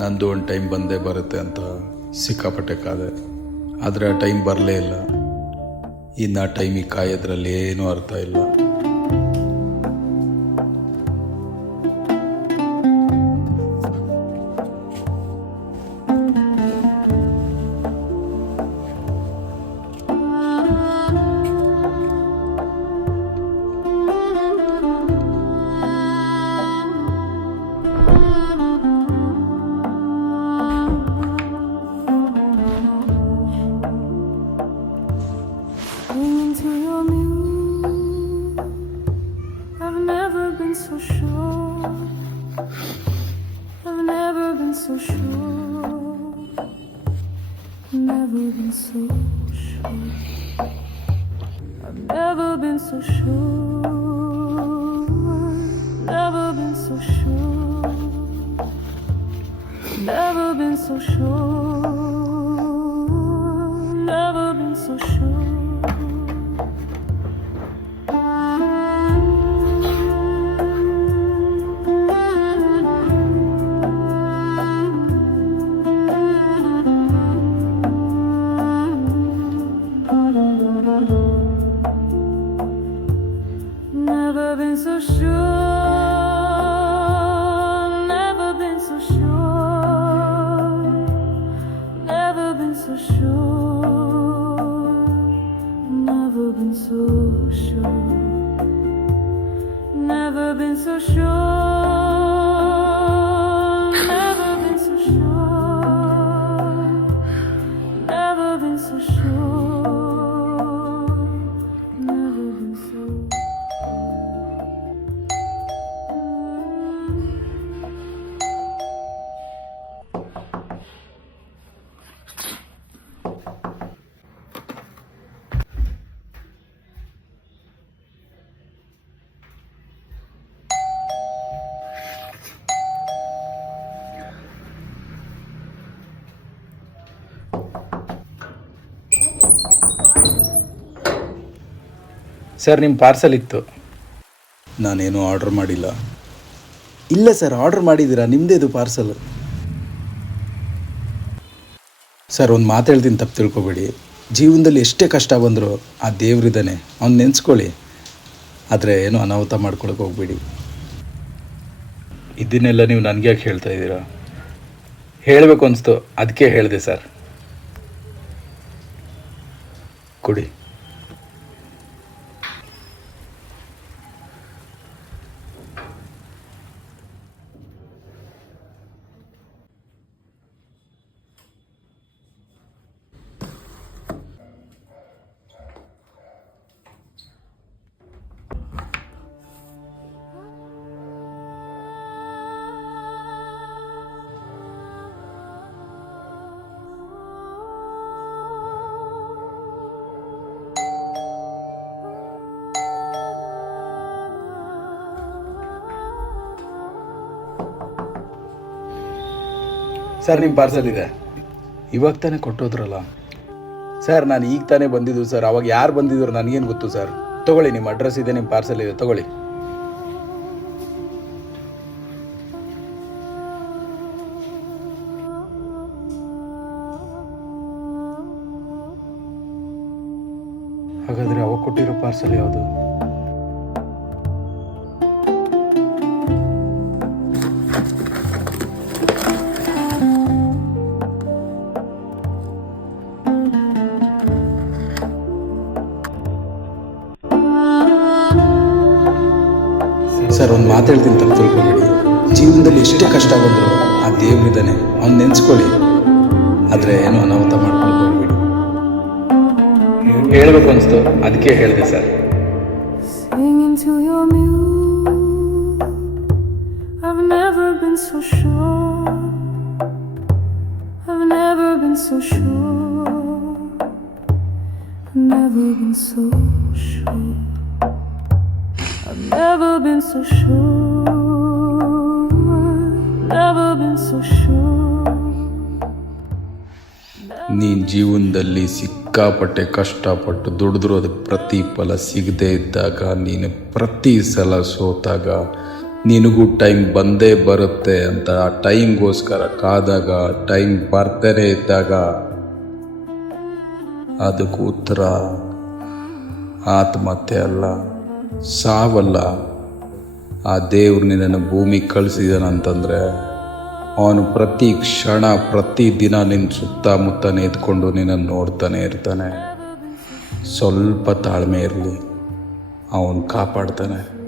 ನಂದು ಒಂದು ಟೈಮ್ ಬಂದೇ ಬರುತ್ತೆ ಅಂತ ಸಿಕ್ಕಾಪಟ್ಟೆ ಕಾದೆ. ಆದರೆ ಆ ಟೈಮ್ ಬರಲೇ ಇಲ್ಲ. ಇನ್ನು ಆ ಟೈಮಿಗೆ ಕಾಯೋದ್ರಲ್ಲಿ ಏನೂ ಅರ್ಥ ಇಲ್ಲ. Into your muse, I've never been so sure. I've never been so sure. Never been so sure. I've never been so sure. Never been so sure. Never been so sure. Never been so sure. Never been so sure, never been so sure, never been so sure, never been so sure, never been so sure, never been so sure, never been so sure, never been so. Sir, ನಿಮ್ಮ parcel ಇತ್ತು. ನಾನೇನು order ಮಾಡಿಲ್ಲ. ಇಲ್ಲ sir, order ಮಾಡಿದ್ದೀರಾ, ನಿಮ್ಮದೇದು parcel. Sir, ಒಂದು ಮಾತು ಹೇಳ್ತೀನಿ, ತಪ್ಪು ತಿಳ್ಕೊಬೇಡಿ. ಜೀವನದಲ್ಲಿ ಎಷ್ಟೇ ಕಷ್ಟ ಬಂದರೂ ಆ ದೇವ್ರಿದ್ದಾನೆ, ಅವ್ನು ನೆನೆಸ್ಕೊಳ್ಳಿ. ಆದರೆ ಏನೋ ಅನಾಹುತ ಮಾಡ್ಕೊಳಕ್ಕೆ ಹೋಗ್ಬೇಡಿ. ಇದನ್ನೆಲ್ಲ ನೀವು ನನಗೆ ಯಾಕೆ ಹೇಳ್ತಾ ಇದ್ದೀರಾ? ಹೇಳಬೇಕು ಅನಿಸ್ತು, ಅದಕ್ಕೆ ಹೇಳಿದೆ ಸರ್. ಕೊಡಿ. ಸರ್, ನಿಮ್ಮ ಪಾರ್ಸಲ್ ಇದೆ. ಇವಾಗ ತಾನೇ ಕೊಟ್ಟೋದ್ರಲ್ಲ. ಸರ್, ನಾನು ಈಗ ತಾನೇ ಬಂದಿದ್ದು ಸರ್. ಅವಾಗ ಯಾರು ಬಂದಿದ್ರು ನನಗೇನು ಗೊತ್ತು ಸರ್. ತೊಗೊಳ್ಳಿ, ನಿಮ್ಮ ಅಡ್ರೆಸ್ ಇದೆ, ನಿಮ್ಮ ಪಾರ್ಸಲ್ ಇದೆ, ತೊಗೊಳ್ಳಿ. ಹಾಗಾದರೆ ಅವಾಗ ಕೊಟ್ಟಿರೋ ಪಾರ್ಸಲ್ ಯಾವುದು? ಸರ್, ಒಂದು ಮಾತು ಹೇಳ್ತೀನಿ, ತಪ್ಪು ತಿಳ್ಕೊಬೇಡಿ. ಜೀವನದಲ್ಲಿ ಎಷ್ಟೇ ಕಷ್ಟ ಬಂದರೂ ಆ ದೇವ್ರಿದ್ದಾನೆ, ಅವ್ನು ನೆನೆಸ್ಕೊಳ್ಳಿ. ಆದರೆ ಏನೋ ಅನಾಹುತ ಮಾಡ್ಕೊಳಕ್ಕೆ ಹೋಗ್ಬೇಡಿ. ಹೇಳಬೇಕು ಅನಿಸ್ತು, ಅದಕ್ಕೆ ಹೇಳಿದೆ sir. Singing to your muse, I've never been so sure. I've never been so sure. Never been so sure. I've never been so sure. Never been so sure. ನೀನು ಜೀವನದಲ್ಲಿ ಸಿಕ್ಕಾಪಟ್ಟೆ ಕಷ್ಟಪಟ್ಟು ದುಡಿದ್ರೂ ಅದಕ್ಕೆ ಪ್ರತಿಫಲ ಸಿಗದೇ ಇದ್ದಾಗ, ನೀನು ಪ್ರತಿ ಸಲ ಸೋತಾಗ ನಿನಗೂ ಟೈಮ್ ಬಂದೇ ಬರುತ್ತೆ ಅಂತ ಆ ಟೈಮ್ಗೋಸ್ಕರ ಕಾದಾಗ ಟೈಮ್ ಬರ್ತಾನೆ ಇದ್ದಾಗ ಅದಕ್ಕೆ ಉತ್ತರ ಆತ್ಮಹತ್ಯೆ ಅಲ್ಲ, ಸಾವಲ್ಲ. ಆ ದೇವ್ರು ನಿನ್ನನ್ನು ಭೂಮಿಗೆ ಕಳಿಸಿದಾನಂತಂದರೆ ಅವನು ಪ್ರತಿ ಕ್ಷಣ ಪ್ರತಿ ದಿನ ನಿನ್ನ ಸುತ್ತಮುತ್ತ ನಿಂತ್ಕೊಂಡು ನಿನ್ನನ್ನು ನೋಡ್ತಾನೆ ಇರ್ತಾನೆ. ಸ್ವಲ್ಪ ತಾಳ್ಮೆ ಇರಲಿ, ಅವನು ಕಾಪಾಡ್ತಾನೆ.